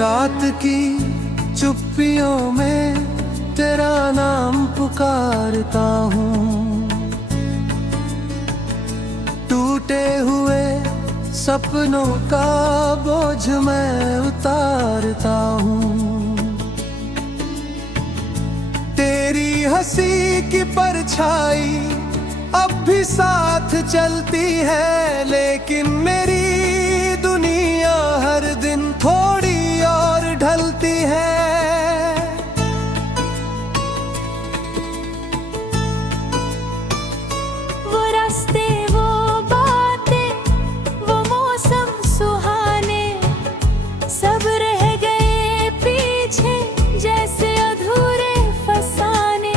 रात की चुप्पियों में तेरा नाम पुकारता हूँ, टूटे हुए सपनों का बोझ मैं उतारता हूँ। तेरी हंसी की परछाई अब भी साथ चलती है, लेकिन मेरी दुनिया हर दिन थोड़ी और ढलती है। वो रास्ते, वो बातें, वो मौसम सुहाने, सब रह गए पीछे जैसे अधूरे फसाने।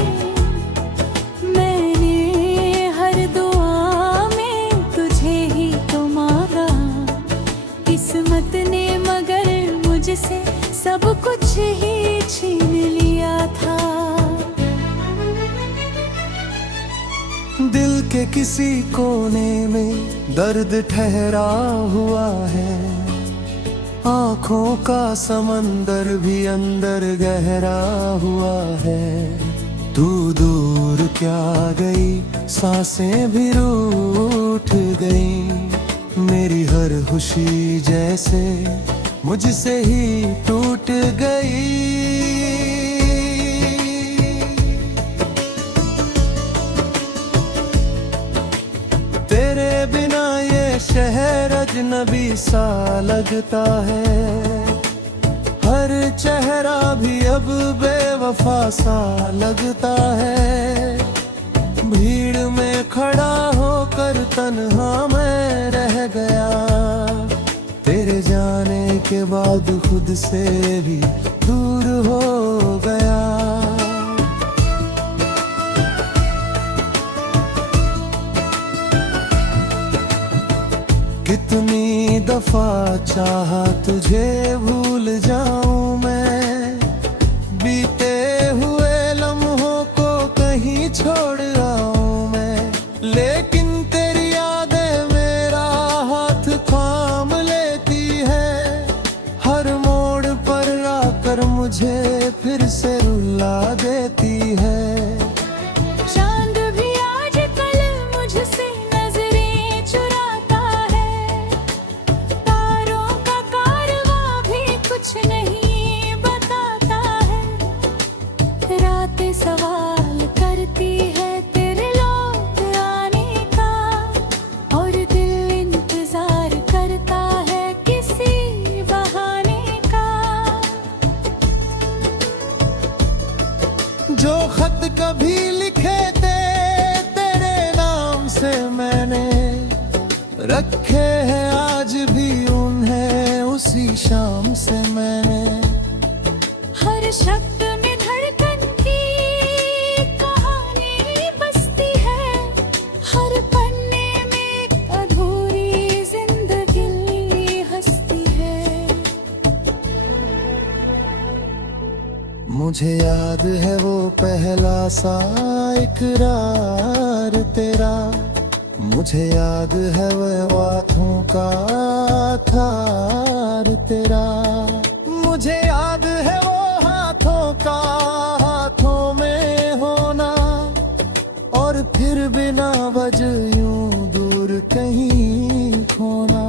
मैंने हर दुआ में तुझे ही तो मांगा, किस्मत ने मगर मुझसे सब कुछ ही छीन लिया था। दिल के किसी कोने में दर्द ठहरा हुआ है, आँखों का समंदर भी अंदर गहरा हुआ है। तू दूर क्या गई, सांसें भी रूठ गई, मेरी हर खुशी जैसे मुझसे ही टूट गई। तेरे बिना ये शहर अजनबी सा लगता है, हर चेहरा भी अब बेवफा सा लगता है। भीड़ में खड़ा होकर तन्हा मैं रह गया, तेरे जाने के बाद खुद से भी दूर हो गया। कितनी दफा चाहा तुझे भूल जाऊं मैं, बीते हुए लम्हों को कहीं छोड़ आऊं मैं, लेकिन तेरी यादें मेरा हाथ थाम लेती है। हर मोड़ पर आकर मुझे फिर से रुला देती है। चांद भी आजकल मुझसे नजरें चुराता है, तारों का कारवां भी कुछ नहीं बताता है। रातें सवाल करती है तेरे लौट आने का, और दिल इंतजार करता है किसी बहाने का। जो खत कभी लिखे थे तेरे नाम से मैंने, रखे हैं आज भी उन्हें उसी शाम से मैंने। हर शब्द में धड़कन की कहानी बसती है, हर पन्ने में एक अधूरी जिंदगी हंसती है। मुझे याद है वो पहला सा इकरार तेरा, मुझे याद है वो आँखों का थार तेरा, मुझे याद है वो हाथों का हाथों में होना, और फिर बिना वजह यूं दूर कहीं खोना।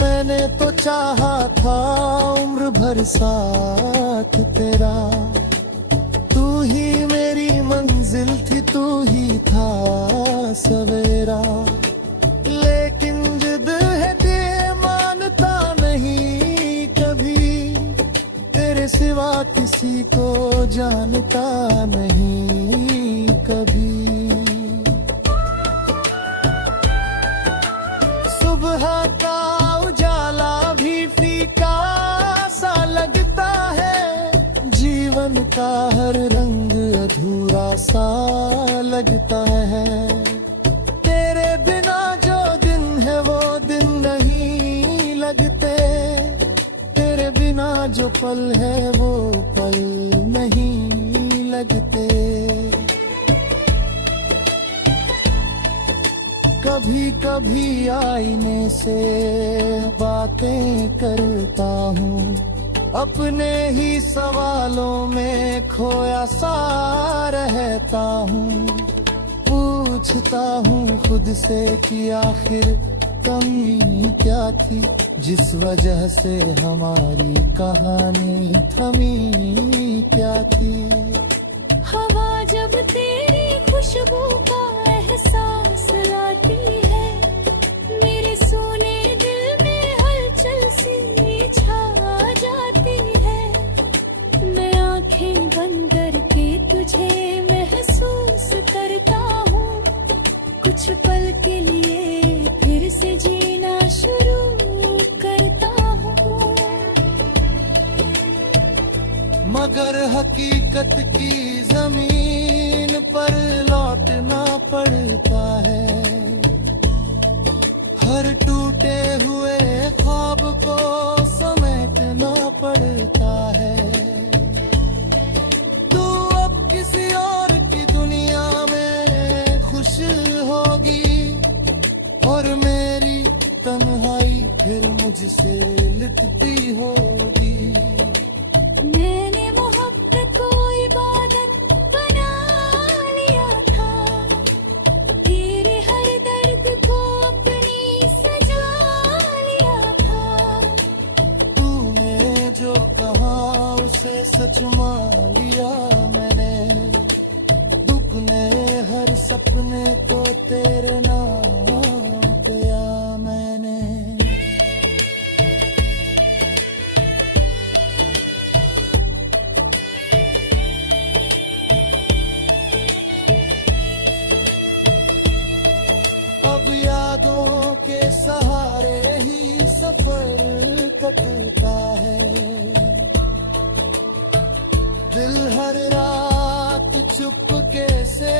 मैंने तो चाहा था उम्र भर साथ तेरा, तू ही मेरी मंजिल थी, तू ही था सवेरा। लेकिन जिद है ये मानता नहीं कभी, तेरे सिवा किसी को जानता नहीं कभी। सुबह का उजाला भी फीका सा लगता है, जीवन का हर रंग अधूरा सा लगता है। तेरे बिना जो दिन है वो दिन नहीं लगते, तेरे बिना जो पल है वो पल नहीं लगते। कभी कभी आईने से बातें करता हूँ, अपने ही सवालों में खोया सा रहता हूँ। पूछता हूँ खुद से कि आखिर कमी क्या थी, जिस वजह से हमारी कहानी थमी क्या थी। हवा जब तेरी खुशबू का एहसास लाती है, मेरे सोने दिल में हलचल सी छा जाती है। मैं आंखें बंद करके तुझे महसूस करता हूँ, कुछ पल के लिए फिर से जीना शुरू करता हूँ। मगर हकीकत की जमीन पर लौटना पड़ता है, हर टूटे हुए ख्वाब को समेटना पड़ता है। तू अब किसी और की दुनिया में खुश होगी, और मेरी तन्हाई फिर मुझसे लिपटी होगी। मैंने मोहब्बत को इबादत बना लिया था, तेरे हर दर्द को अपनी सजा लिया था। तूने जो कहा उसे सच मान लिया मैंने, डूबने हर सपने को तेरे नाम किया मैंने। अब यादों के सहारे ही सफर कटता है, दिल हर रात चुपके से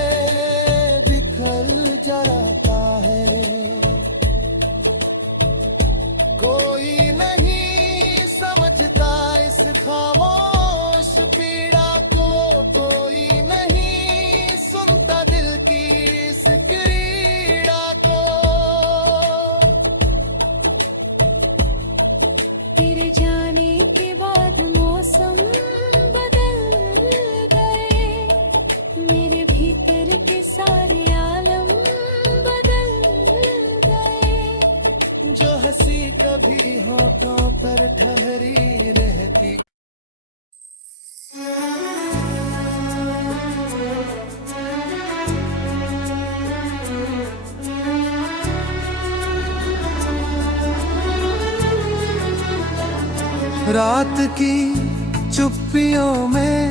बिखर जाता है। कोई नहीं समझता इस खामोश पीड़ा को, कोई नहीं सुनता दिल की इस क्रीड़ा को। तेरे जाने के बाद मौसम बदल गए, मेरे भीतर के सारे आलम बदल गए। जो हंसी कभी होठों पर ठहरी रहती, रात की चुप्पियों में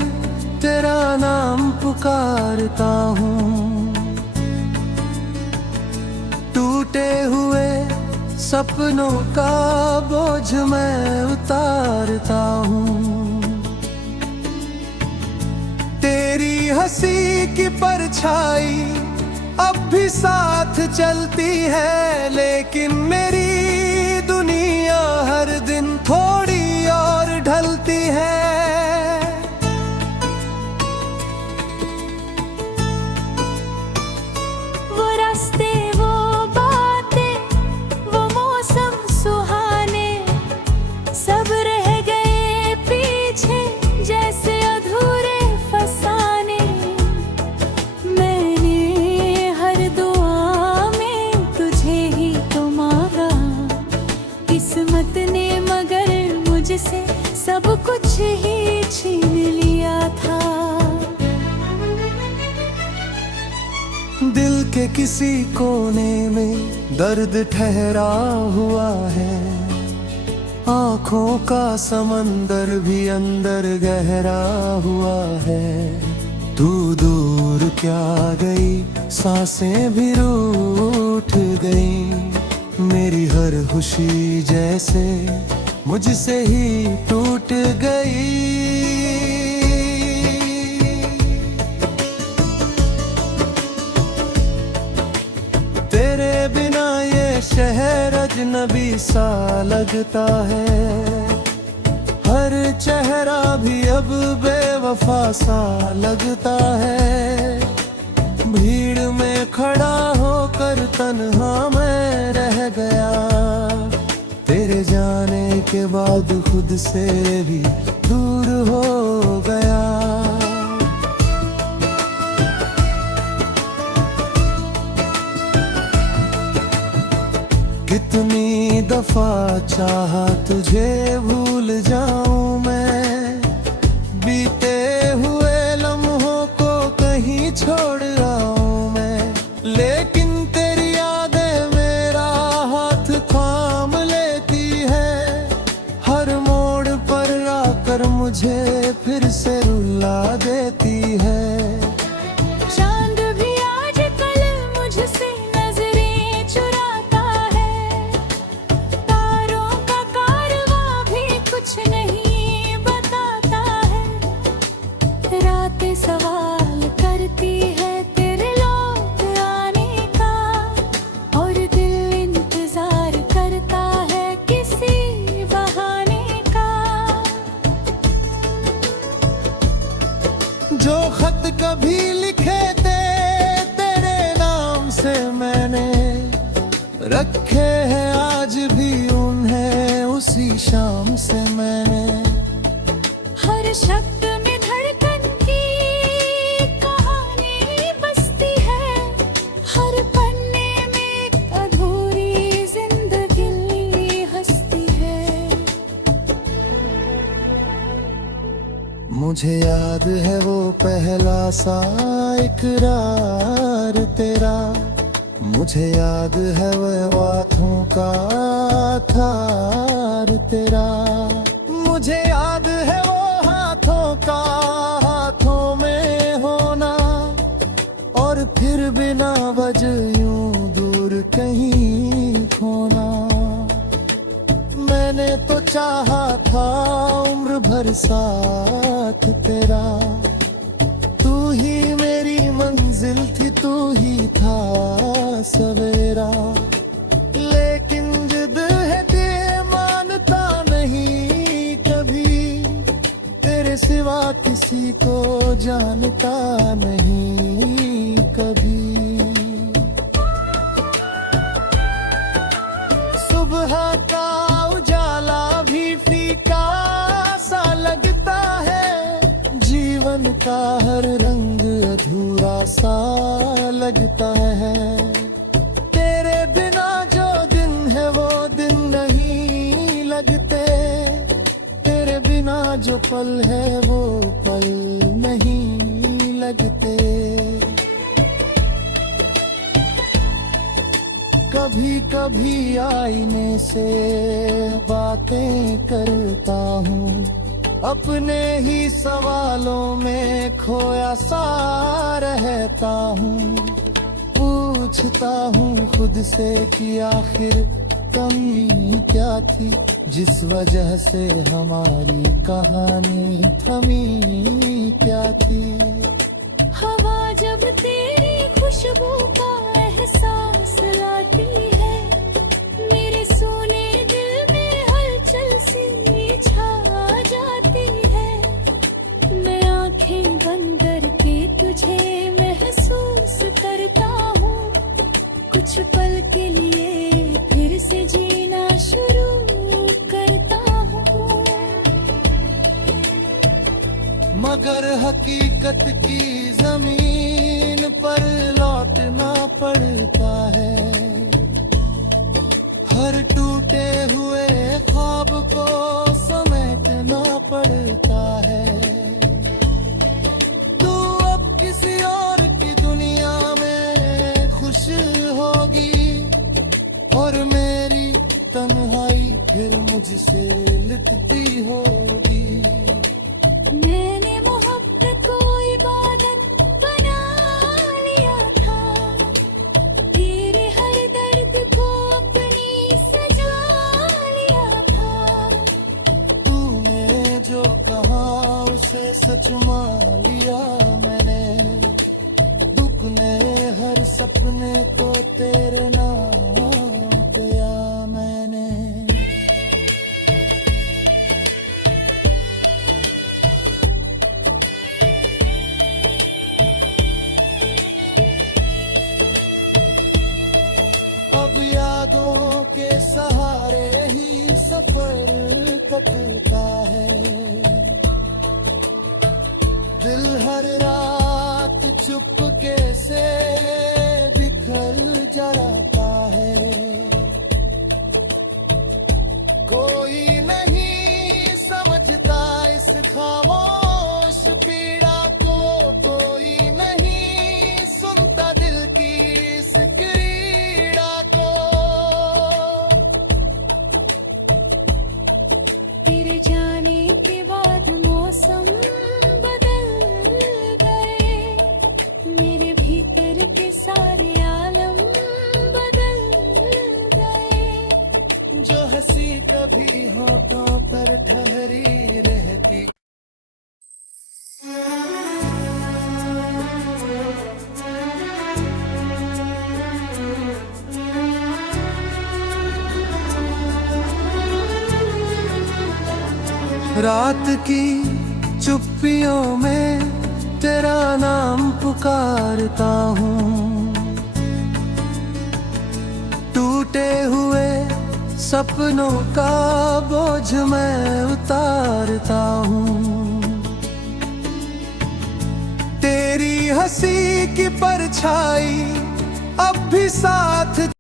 तेरा नाम पुकारता हूँ, टूटे हुए सपनों का बोझ मैं उतारता हूँ। तेरी हंसी की परछाई अब भी साथ चलती है, लेकिन मेरी दुनिया हर दिन थोड़ी और ढलती है। वो रास्ते, वो बातें, वो मौसम सुहाने, सब रह गए पीछे जैसे अधूरे फसाने। मैंने हर दुआ में तुझे ही तो मांगा, किस्मत ने मगर मुझसे सब कुछ ही छीन लिया था। दिल के किसी कोने में दर्द ठहरा हुआ है, आँखों का समंदर भी अंदर गहरा हुआ है। तू दूर क्या गई, सांसें भी रूठ गई, मेरी हर खुशी जैसे मुझसे ही टूट गई। तेरे बिना ये शहर अजनबी सा लगता है, हर चेहरा भी अब बेवफा सा लगता है। भीड़ में खड़ा होकर तन्हा मैं रह गया, तेरे जाने के बाद खुद से भी दूर हो गया। कितनी दफा चाहा तुझे भूल जाऊं मैं, बीते हुए लम्हों को कहीं छोड़ आऊं मैं, लेकिन तेरी यादें मेरा हाथ थाम लेती है, हर मोड़ पर आकर मुझे फिर से रुला देती है। चांद भी आजकल मुझसे नजरें चुराता है, तारों का कारवां भी कुछ नहीं बताता है, रातें सवाल करती है तेरे लौट आने का, और दिल इंतजार करता है किसी बहाने का। जो खत कभी लिखे थे तेरे नाम से मैंने, रखे हैं आज भी उन्हें उसी शाम से मैंने। हर शब्द में धड़कन की कहानी बसती है, हर पन्ने में एक अधूरी जिंदगी हंसती है। मुझे याद है वो पहला सा इकरार तेरा, मुझे याद है वह बातों का थार तेरा, मुझे याद है वो हाथों का हाथों में होना, और फिर बिना वजह यूं दूर कहीं खोना। मैंने तो चाहा था उम्र भर साथ तेरा, तू ही मेरी मंजिल थी, तू ही था सवेरा, लेकिन जिद है तेरे मानता नहीं कभी, तेरे सिवा किसी को जानता नहीं कभी। सुबह का उजाला भी फीका सा लगता है, जीवन का हर रंग अधूरा सा लगता है, तेरे बिना जो दिन है वो दिन नहीं लगते, तेरे बिना जो पल है वो पल नहीं लगते। कभी कभी आईने से बातें करता हूँ, अपने ही सवालों में खोया सा रहता हूँ, पूछता हूँ खुद से कि आखिर कमी क्या थी, जिस वजह से हमारी कहानी थमी क्या थी। हवा जब तेरी खुशबू का एहसास लाती है, मेरे सोने दिल में हलचल सी छा जाती है, मैं आंखें बंद करके तुझे महसूस करता हूँ, कुछ पल के लिए फिर से जीना शुरू करता हूँ। मगर हकीकत की जमीन पर लौटना पड़ता है, हर टूटे हुए ख्वाब को समेटना पड़ता है। तू अब किसी और की दुनिया में खुश होगी, और मेरी तन्हाई फिर मुझसे लिपटी होगी। मैंने मोहब्बत को इबादत बना लिया था, तेरे हर दर्द को अपनी सजा लिया था, तूने जो कहा उसे सच मान लिया मैंने, दुगने हर सपने को तेरे नाम किया मैंने। सफर कटता है। दिल हर रात चुपके से बिखर जलाता है। कोई नहीं समझता इस खामोश पीड़ा को, कोई नहीं सुनता दिल की इस क्रीड़ा को। तेरे जाने के बाद मौसम बदल गए, मेरे भीतर के सारे आलम बदल गए। जो हंसी कभी होठों पर ठहरी रहती, रात की चुप्पियों में तेरा नाम पुकारता हूँ। टूटे हुए सपनों का बोझ मैं उतारता हूँ। तेरी हंसी की परछाई अब भी साथ